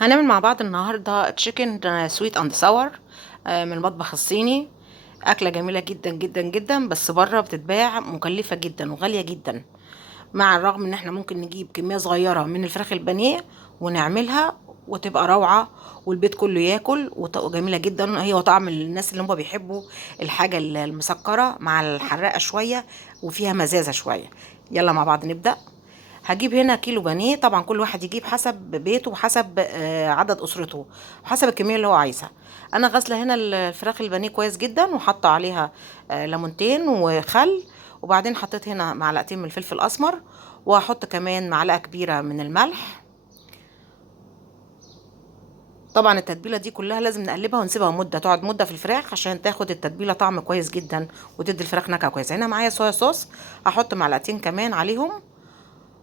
هنعمل مع بعض النهاردة تشيكن سويت اند ساور من المطبخ الصيني. أكلة جميلة جدا جدا جدا، بس بره بتتباع مكلفة جدا وغالية جدا. مع الرغم ان احنا ممكن نجيب كمية صغيرة من الفراخ البانيه ونعملها وتبقى روعة، والبيت كله ياكل وجميلة جدا. هي وطعم الناس اللي هم بيحبوا الحاجة المسكرة مع الحراقة شوية وفيها مزازة شوية. يلا مع بعض نبدأ. هجيب هنا كيلو بانيه، طبعا كل واحد يجيب حسب بيته وحسب عدد اسرته وحسب الكميه اللي هو عايزها. انا غاسله هنا الفراخ البانيه كويس جدا وحاطه عليها ليمونتين وخل، وبعدين حطيت هنا معلقتين من الفلفل الاسمر، وهحط كمان معلقه كبيره من الملح. طبعا التتبيله دي كلها لازم نقلبها ونسيبها مده، تقعد مده في الفراخ عشان تاخد التتبيله طعم كويس جدا وتدي الفراخ نكهه كويسه. هنا معايا صويا صوص، هحط معلقتين كمان عليهم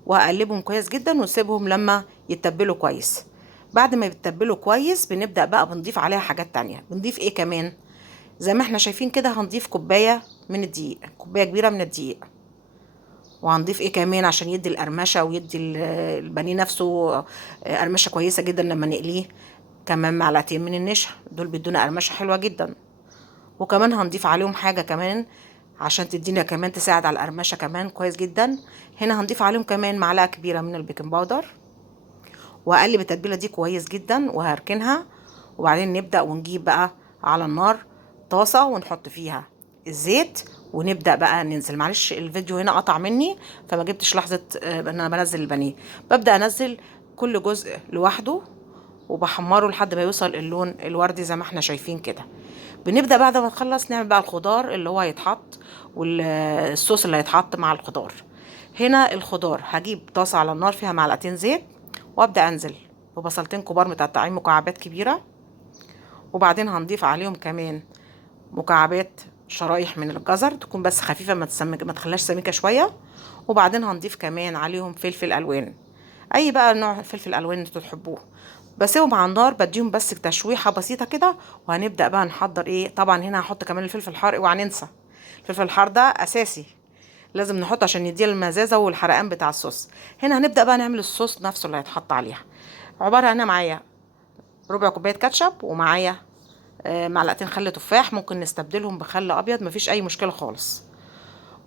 وهقلبهم كويس جدا واسيبهم لما يتبلوا كويس. بعد ما يتبلوا كويس بنبدأ بقى بنضيف عليها حاجات تانية. بنضيف ايه كمان؟ زي ما احنا شايفين كده هنضيف كوباية من الدقيق، كوباية كبيرة من الدقيق. وهنضيف ايه كمان عشان يدي القرمشة ويدي البانيه نفسه قرمشة كويسة جدا لما نقليه؟ كمان معلقتين من النشا، دول بيدونا قرمشة حلوة جدا. وكمان هنضيف عليهم حاجة كمان عشان تدينا كمان تساعد على القرمشة كمان كويس جدا. هنا هنضيف عليهم كمان معلقة كبيرة من البيكنج باودر، وهقلب التتبيله دي كويس جدا وهركنها. وبعدين نبدا ونجيب بقى على النار طاسه ونحط فيها الزيت، ونبدا بقى ننزل. معلش الفيديو هنا قطع مني فما جبتش لحظه ان انا بنزل البانيه. ببدا انزل كل جزء لوحده وبحمره لحد ما يوصل اللون الوردي زي ما احنا شايفين كده. بنبدا بعد ما نخلص نعمل بقى الخضار اللي هو هيتحط والصوص اللي هيتحط مع الخضار. هنا الخضار هجيب طاسه على النار فيها معلقتين زيت، وابدا انزل ببصلتين كبار متقطعين مكعبات كبيره، وبعدين هنضيف عليهم كمان مكعبات شرايح من الجزر تكون بس خفيفه، ما تخليهاش سميكه شويه. وبعدين هنضيف كمان عليهم فلفل الوان، اي بقى نوع فلفل الوان انتوا تحبوه. بسيبهم على النار بديهم بس تشويحه بسيطه كده. وهنبدا بقى نحضر ايه. طبعا هنا هحط كمان الفلفل الحار، اوعى ننسى الفلفل الحار ده اساسي، لازم نحط عشان يديه المزازه والحرقان بتاع الصوص. هنا هنبدا بقى نعمل الصوص نفسه اللي هيتحط عليها. عباره انا معايا ربع كوبايه كاتشب، ومعايا معلقتين خل تفاح، ممكن نستبدلهم بخل ابيض مفيش اي مشكله خالص.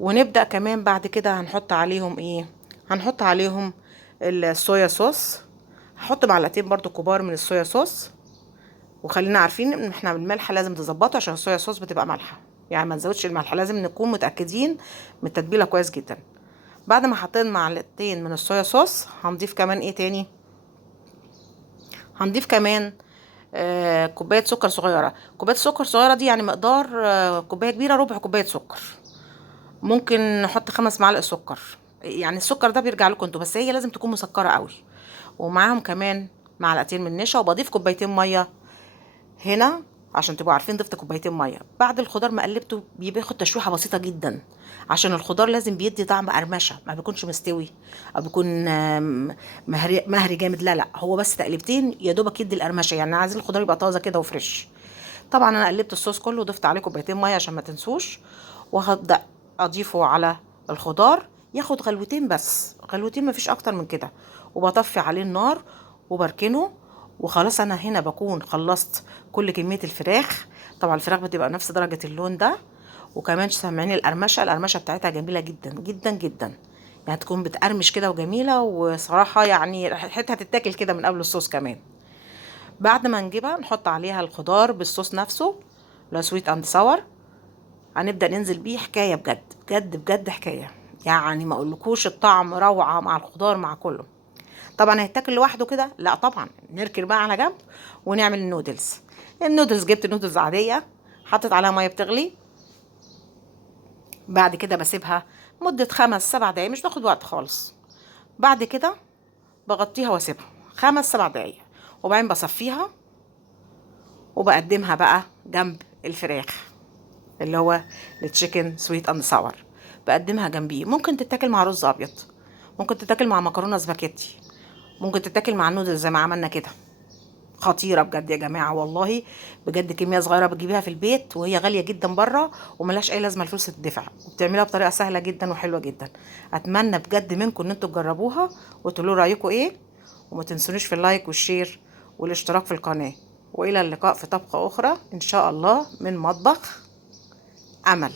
ونبدا كمان بعد كده هنحط عليهم ايه؟ هنحط عليهم الصويا صوص. هحط معلقتين برضو كبار من الصويا صوص. وخلينا عارفين ان احنا الملح لازم تظبطه عشان الصويا صوص بتبقى مالحه، يعني ما نزودش الملح، لازم نكون متاكدين من التتبيله كويس جدا. بعد ما حطينا معلقتين من الصويا صوص هنضيف كمان ايه تاني؟ هنضيف كمان كوبايه سكر صغيره. كوبايه السكر صغيره دي يعني مقدار كوبايه كبيره ربع كوبايه سكر. ممكن نحط 5 معالق سكر، يعني السكر ده بيرجع لكم انتوا، بس هي لازم تكون مسكره قوي. ومعاهم كمان معلقتين من نشا، وبضيف كوبايتين ميه هنا عشان تبقوا عارفين. ضفت كوبايتين ميه بعد الخضار ما قلبته، بياخد تشويحه بسيطه جدا عشان الخضار لازم بيدي طعم قرمشه، ما بيكونش مستوي او بيكون مهري مهري جامد. لا لا، هو بس تقلبتين يا دوبك يدي القرمشه، يعني عايزين الخضار يبقى طازه كده وفريش. طبعا انا قلبت الصوص كله وضفت عليه كوبايتين ميه عشان ما تنسوش. وهبدا اضيفه على الخضار، ياخد غلوتين بس، غلوتين مفيش اكتر من كده. وبطفي عليه النار وبركنه. وخلاص انا هنا بكون خلصت كل كمية الفراخ. طبعا الفراخ بتبقى نفس درجة اللون ده. وكمان سامعين القرمشة، القرمشة بتاعتها جميلة جدا جدا جدا، يعني تكون بتقرمش كده وجميلة، وصراحة يعني ريحتها تتاكل كده من قبل الصوص كمان. بعد ما نجيبها نحط عليها الخضار بالصوص نفسه، لا سويت اند ساور. هنبدأ ننزل بيه حكاية بجد بجد بجد حكاية، يعني ما اقولكوش الطعم روعة مع الخضار مع كله. طبعا هيتاكل لوحده كده؟ لا طبعا، نركن بقى على جنب ونعمل النودلز. النودلز جبت نودلز عادية، حطيت عليها مية بتغلي. بعد كده بسيبها مدة 5 7 دقايق، مش باخد وقت خالص. بعد كده بغطيها واسيبها 5 7 دقايق، وبعدين بصفيها وبقدمها بقى جنب الفراخ اللي هو التشيكن سويت اند ساور. بقدمها جنبيه، ممكن تتاكل مع رز ابيض، ممكن تتاكل مع مكرونه سباكيتي، ممكن تتاكل مع النودلز زي ما عملنا كده. خطيره بجد يا جماعه والله. بجد كميه صغيره بتجيبيها في البيت وهي غاليه جدا بره، وملهاش اي لازمه الفلوس تدفع، وبتعملها بطريقه سهله جدا وحلوه جدا. اتمنى بجد منكم ان انتوا تجربوها وتقولوا رايكم ايه. وما تنسونيش في اللايك والشير والاشتراك في القناة. وإلى اللقاء في طبخة أخرى إن شاء الله من مطبخ أمل.